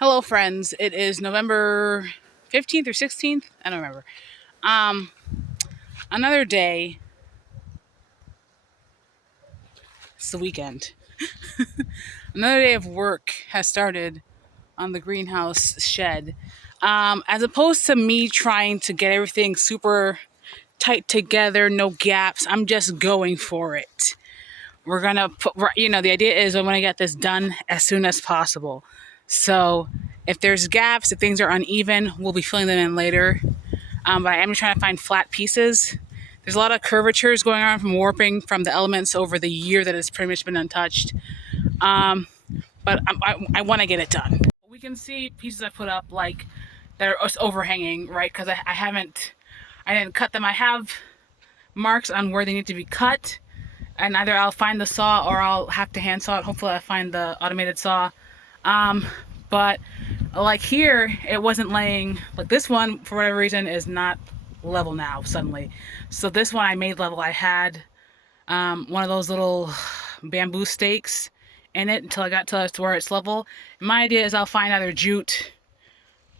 Hello, friends. It is November 15th or 16th. I don't remember. Um, Another day. It's the weekend. Another day of work has started on the greenhouse shed. As opposed to me trying to get everything super tight together, no gaps, I'm just going for it. We're gonna put, the idea is I want to get this done as soon as possible. So if there's gaps, if things are uneven, we'll be filling them in later. But I am trying to find flat pieces. There's a lot of curvatures going on from warping from the elements over the year that has pretty much been untouched. Um, but I want to get it done. We can see pieces I put up like that are overhanging, right? Because I didn't cut them. I have marks on where they need to be cut, and either I'll find the saw or I'll have to hand saw it. Hopefully, I find the automated saw. But like here, it wasn't laying, like this one for whatever reason is not level now suddenly. So this one I made level. I had one of those little bamboo stakes in it until I got to where it's level. And my idea is I'll find either jute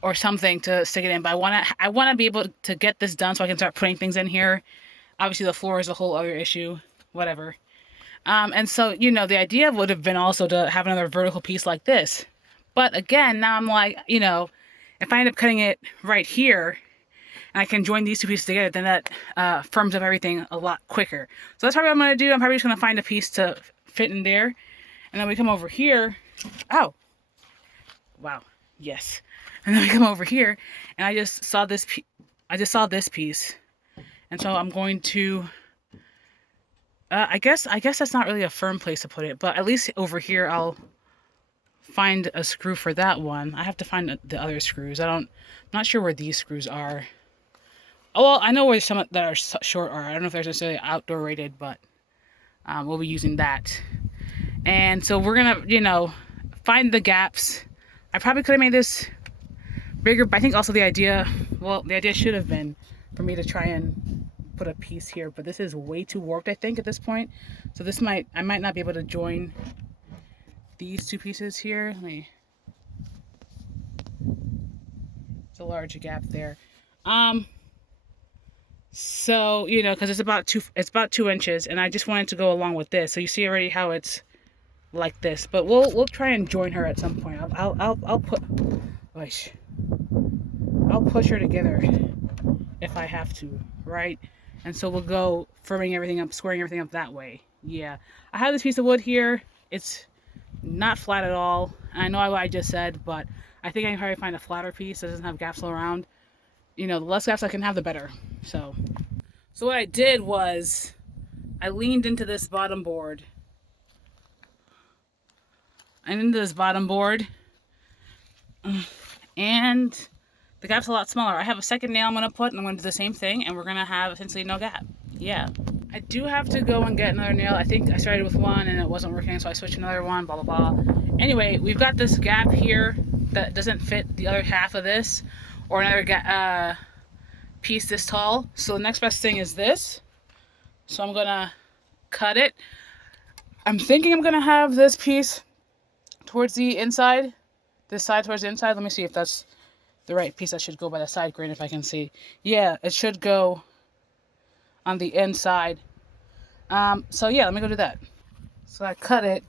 or something to stick it in. But I wanna be able to get this done so I can start putting things in here. Obviously the floor is a whole other issue. Whatever. And so, the idea would have been also to have another vertical piece like this. But again, now I'm like, if I end up cutting it right here and I can join these two pieces together, then that firms up everything a lot quicker. So that's probably what I'm going to do. I'm probably just going to find a piece to fit in there. And then we come over here. Oh, wow. Yes. And then we come over here and I just saw this piece. And so I'm going to I guess that's not really a firm place to put it, but at least over here I'll find a screw for that one. I have to find the other screws. I'm not sure where these screws are. Oh, well, I know where some that are short are. I don't know if they're necessarily outdoor rated, but we'll be using that. And so we're gonna, find the gaps. I probably could have made this bigger, but I think also the idea should have been for me to try and put a piece here, but this is way too warped, I think, at this point. So I might not be able to join these two pieces here. It's a large gap there. So, because it's about 2 inches, and I just wanted to go along with this. So you see already how it's like this, but we'll try and join her at some point. I'll push her together if I have to, right? And so we'll go firming everything up, squaring everything up that way. Yeah, I have this piece of wood here. It's not flat at all. I know what I just said, but I think I can probably find a flatter piece that doesn't have gaps all around. The less gaps I can have, the better. So what I did was I leaned into this bottom board. And the gap's a lot smaller. I have a second nail I'm going to put, and I'm going to do the same thing, and we're going to have essentially no gap. Yeah. I do have to go and get another nail. I think I started with one and it wasn't working, so I switched another one, blah, blah, blah. Anyway, we've got this gap here that doesn't fit the other half of this, or another piece this tall. So the next best thing is this. So I'm going to cut it. I'm thinking I'm going to have this piece towards the inside, this side towards the inside. Let me see if that's the right piece. That should go by the side grain if I can see. Yeah, it should go on the inside. So yeah, let me go do that. So I cut it.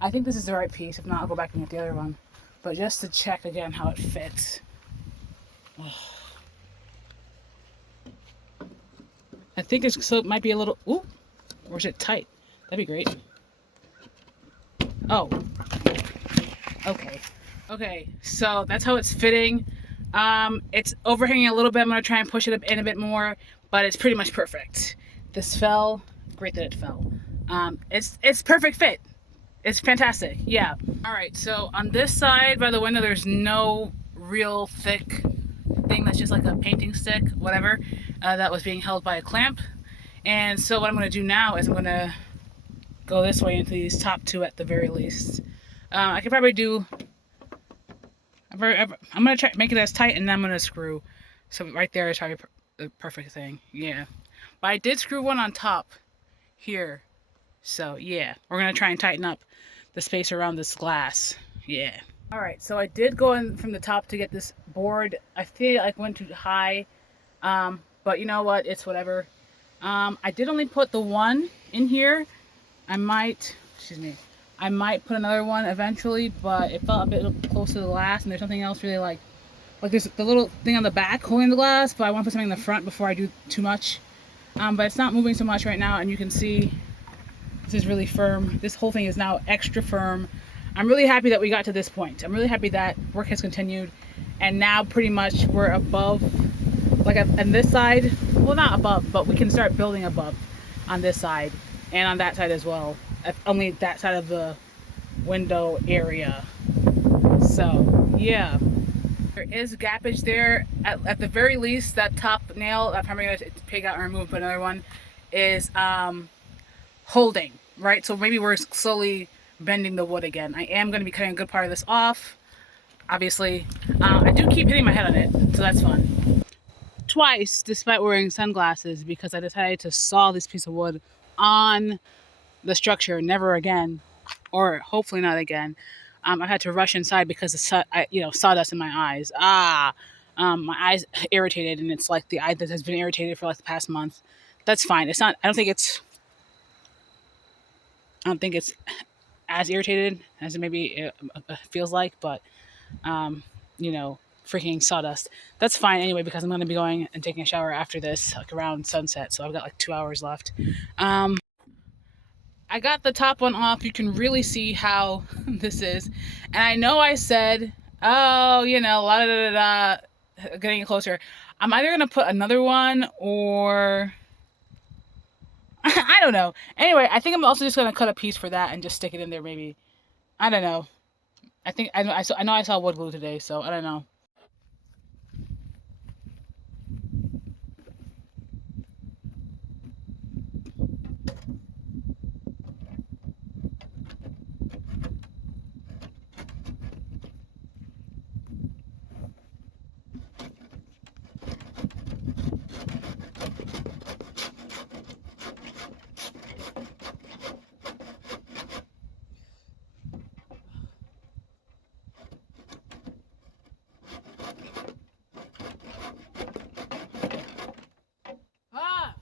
I think this is the right piece. If not, I'll go back and get the other one. But just to check again how it fits. I think it might be a little, ooh, or is it tight? That'd be great. Oh, okay. Okay, so that's how it's fitting. It's overhanging a little bit. I'm gonna try and push it up in a bit more, but it's pretty much perfect. This fell, great that it fell. It's perfect fit. It's fantastic, yeah. All right, so on this side by the window, there's no real thick thing. That's just like a painting stick, whatever, that was being held by a clamp. And so what I'm gonna do now is I'm gonna go this way into these top two at the very least. I could probably do, I'm gonna try make it as tight, and then I'm gonna screw. So right there is probably the perfect thing, yeah. But I did screw one on top here. So yeah, we're gonna try and tighten up the space around this glass. Yeah. All right, so I did go in from the top to get this board. I feel like went too high, but you know what? It's whatever. I did only put the one in here. I might, excuse me, I might put another one eventually, but it felt a bit close to the last, and there's something else really like there's the little thing on the back holding the glass, but I want to put something in the front before I do too much. But it's not moving so much right now, and you can see this is really firm. This whole thing is now extra firm. I'm really happy that we got to this point. I'm really happy that work has continued, and now pretty much we're above, like on this side, well not above, but we can start building above on this side and on that side as well. Only that side of the window area. So yeah. There is gappage there. At the very least, that top nail, I'm probably going to pick out and remove, but another one is holding, right? So maybe we're slowly bending the wood again. I am going to be cutting a good part of this off, obviously. I do keep hitting my head on it, so that's fun. Twice, despite wearing sunglasses, because I decided to saw this piece of wood on the structure, never again, or hopefully not again. I had to rush inside because of sawdust in my eyes. My eyes irritated, and it's like the eye that has been irritated for like the past month. That's fine. It's not. I don't think it's. I don't think it's as irritated as it maybe feels like, but freaking sawdust. That's fine anyway because I'm going to be going and taking a shower after this, like around sunset. So I've got like 2 hours left. I got the top one off. You can really see how this is. And I know I said, oh, la da da da, getting closer. I'm either going to put another one or I don't know. Anyway, I think I'm also just going to cut a piece for that and just stick it in there maybe. I don't know. I know I saw wood glue today, so I don't know. Ah!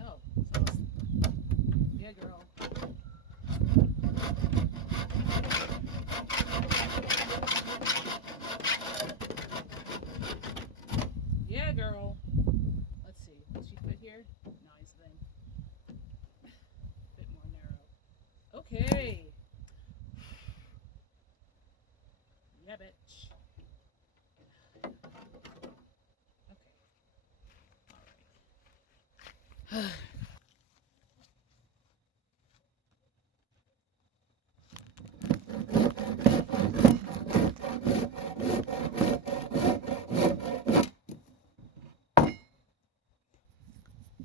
Oh, so yeah, girl. Yeah, girl. Let's see. Does she fit here? Nice then. Bit more narrow. Okay. Yeah, bitch. Okay.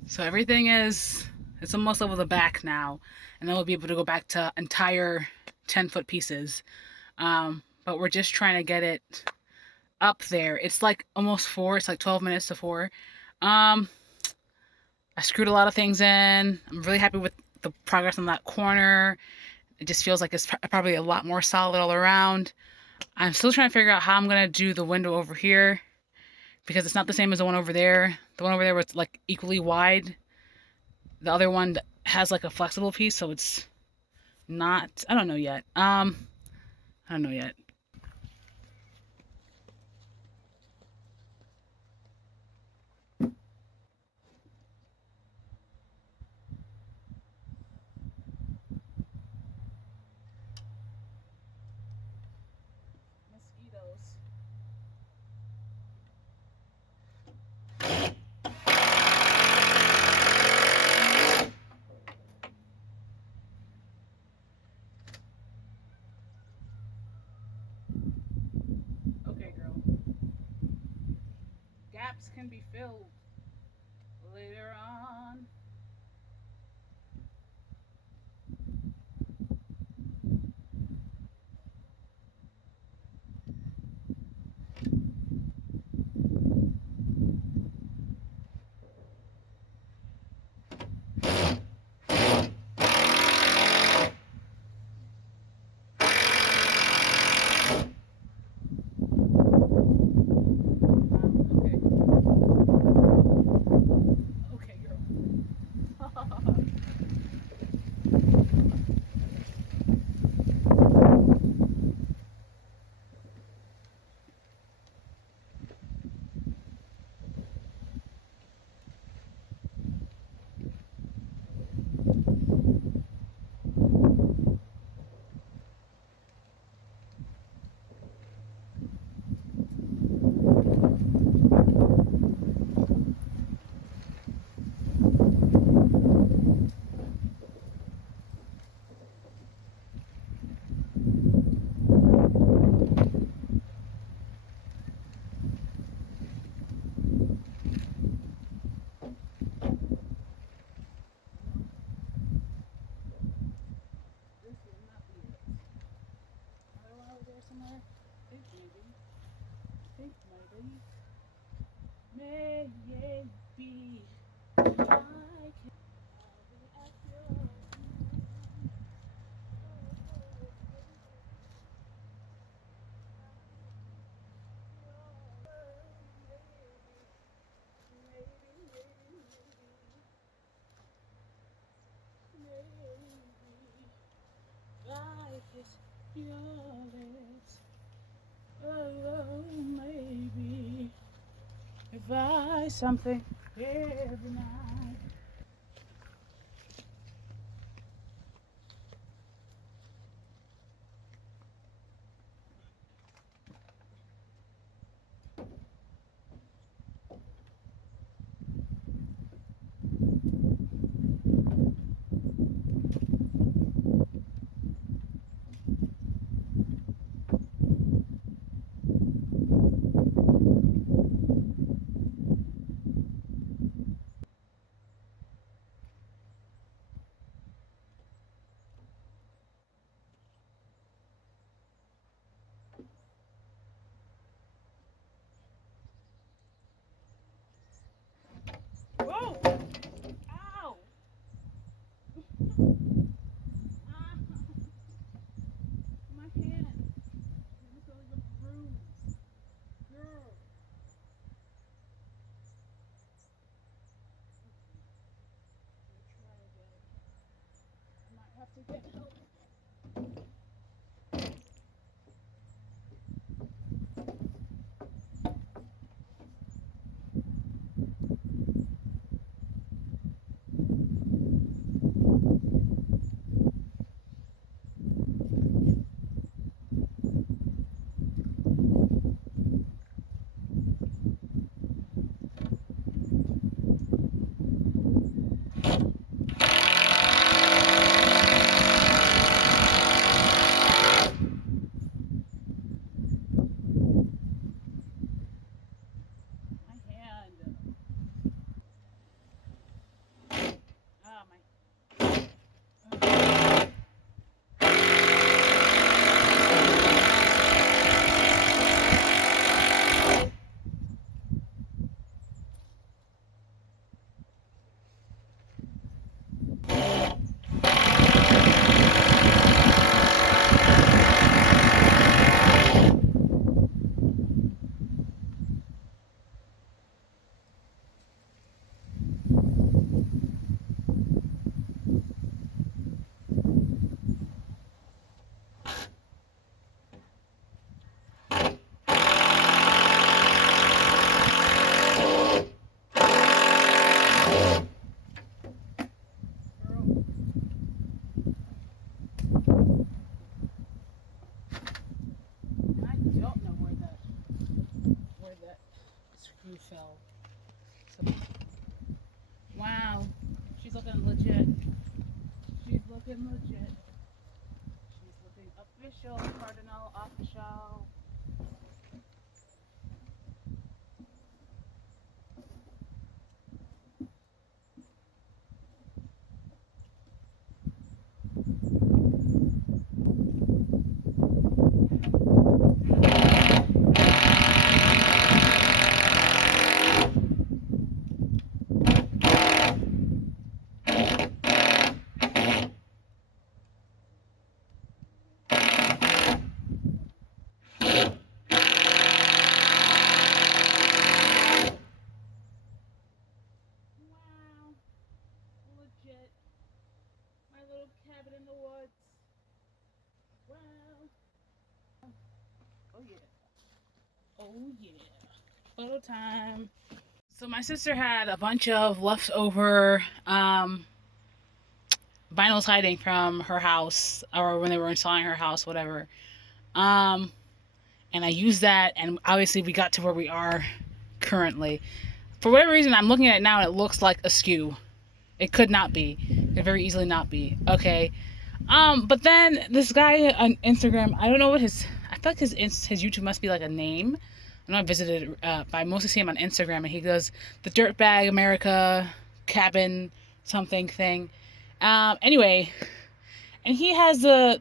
So everything it's almost level the back now, and then we'll be able to go back to entire 10-foot pieces. But we're just trying to get it up there. It's like almost 4. It's like 12 minutes to 4. I screwed a lot of things in. I'm really happy with the progress on that corner. It just feels like it's probably a lot more solid all around. I'm still trying to figure out how I'm gonna do the window over here because it's not the same as the one over there. The one over there was like equally wide. The other one has like a flexible piece, so it's not. I don't know yet. I don't know yet. Mosquitoes. Okay, girl. Gaps can be filled later on. be like it. I'll be at your like it, your lips. Oh, maybe if I something every night. Whoa! Ow! Ah, my hand. Look at the bruise. Girl. Try again. I might have to get help. My hand. Ah, my. Girl. I don't know where that screw fell. So, wow, she's looking legit. She's looking legit. She's looking official, Cardinal official. Wow, legit. My little cabin in the woods. Wow. Oh yeah. Oh yeah. Photo time. So my sister had a bunch of leftover vinyl siding from her house, or when they were installing her house, whatever. Um, and I used that, and obviously we got to where we are currently. For whatever reason, I'm looking at it now, and it looks like askew. It could not be. It could very easily not be. Okay. But then this guy on Instagram, I don't know what I feel like his YouTube must be like a name. I'm not visited, but I mostly see him on Instagram, and he goes the Dirtbag America cabin something thing. Anyway, and he has the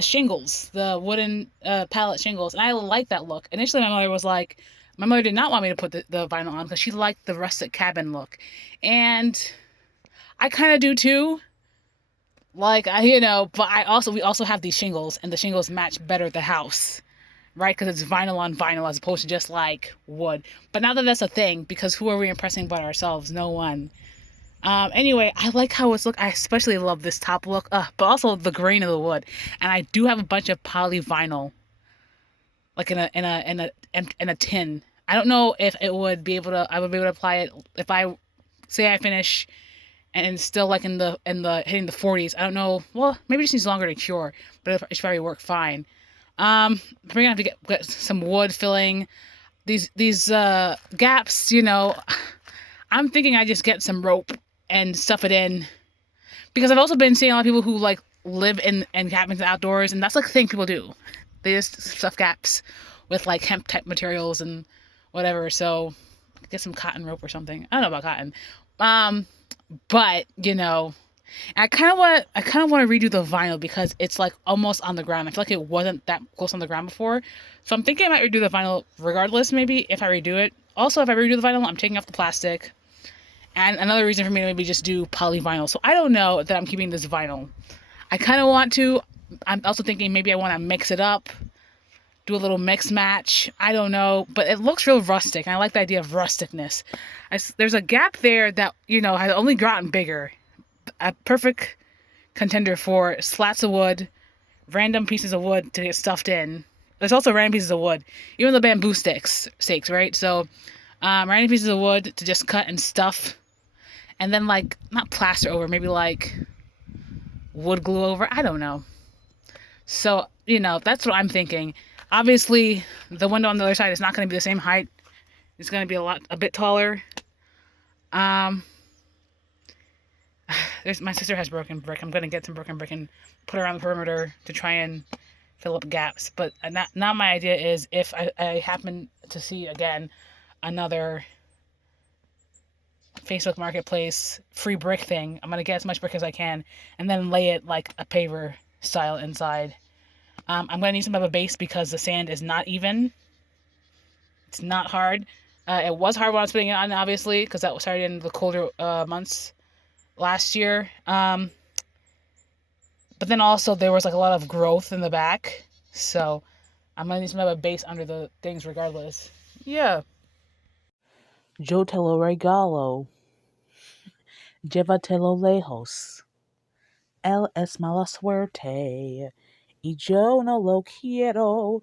shingles, the wooden pallet shingles, and I like that look. Initially, my mother was like, My mother did not want me to put the vinyl on because she liked the rustic cabin look. And I kind of do too. Like, but we also have these shingles, and the shingles match better the house, right? Because it's vinyl on vinyl as opposed to just like wood. But now that that's a thing, because who are we impressing but ourselves? No one. Anyway, I like how it's look. I especially love this top look, but also the grain of the wood. And I do have a bunch of poly vinyl, like in a tin. I don't know if it would be able to. I would be able to apply it if I say I finish and it's still like in the hitting the 40s. I don't know. Well, maybe it just needs longer to cure, but it should probably work fine. We're gonna have to get some wood filling these gaps. I'm thinking I just get some rope and stuff it in, because I've also been seeing a lot of people who like live in cabins outdoors, and that's like the thing people do. They just stuff gaps with like hemp type materials and whatever. So get some cotton rope or something. I don't know about cotton. Um, but I kind of want to redo the vinyl because it's like almost on the ground. I feel like it wasn't that close on the ground before, so I'm thinking I might redo the vinyl regardless. Maybe if I redo it. Also, if I redo the vinyl, I'm taking off the plastic. And another reason for me to maybe just do polyvinyl. So I don't know that I'm keeping this vinyl. I kind of want to. I'm also thinking maybe I want to mix it up, do a little mix match. I don't know, but it looks real rustic. And I like the idea of rusticness. There's a gap there that has only gotten bigger. A perfect contender for slats of wood, random pieces of wood to get stuffed in. There's also random pieces of wood, even the bamboo stakes, right? So, random pieces of wood to just cut and stuff, and then like not plaster over, maybe like wood glue over. I don't know. So that's what I'm thinking. Obviously, the window on the other side is not going to be the same height. It's going to be a bit taller. Um, my sister has broken brick. I'm going to get some broken brick and put around the perimeter to try and fill up gaps. But now my idea is if I happen to see again another Facebook Marketplace free brick thing, I'm going to get as much brick as I can and then lay it like a paver style inside. I'm going to need some of a base because the sand is not even. It's not hard. It was hard when I was putting it on, obviously, because that started in the colder months last year. But then also there was like a lot of growth in the back. So I'm going to need some of a base under the things regardless. Yeah. Yo te lo regalo. Llévatelo lejos. Él es mala suerte. Y yo no lo quiero.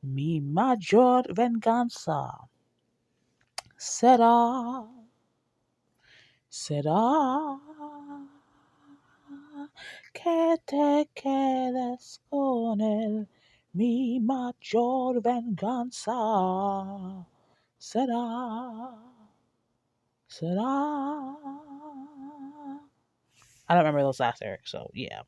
Mi mayor venganza será, será que te quedes con él. Mi mayor venganza será, será. I don't remember those last lyrics, so yeah.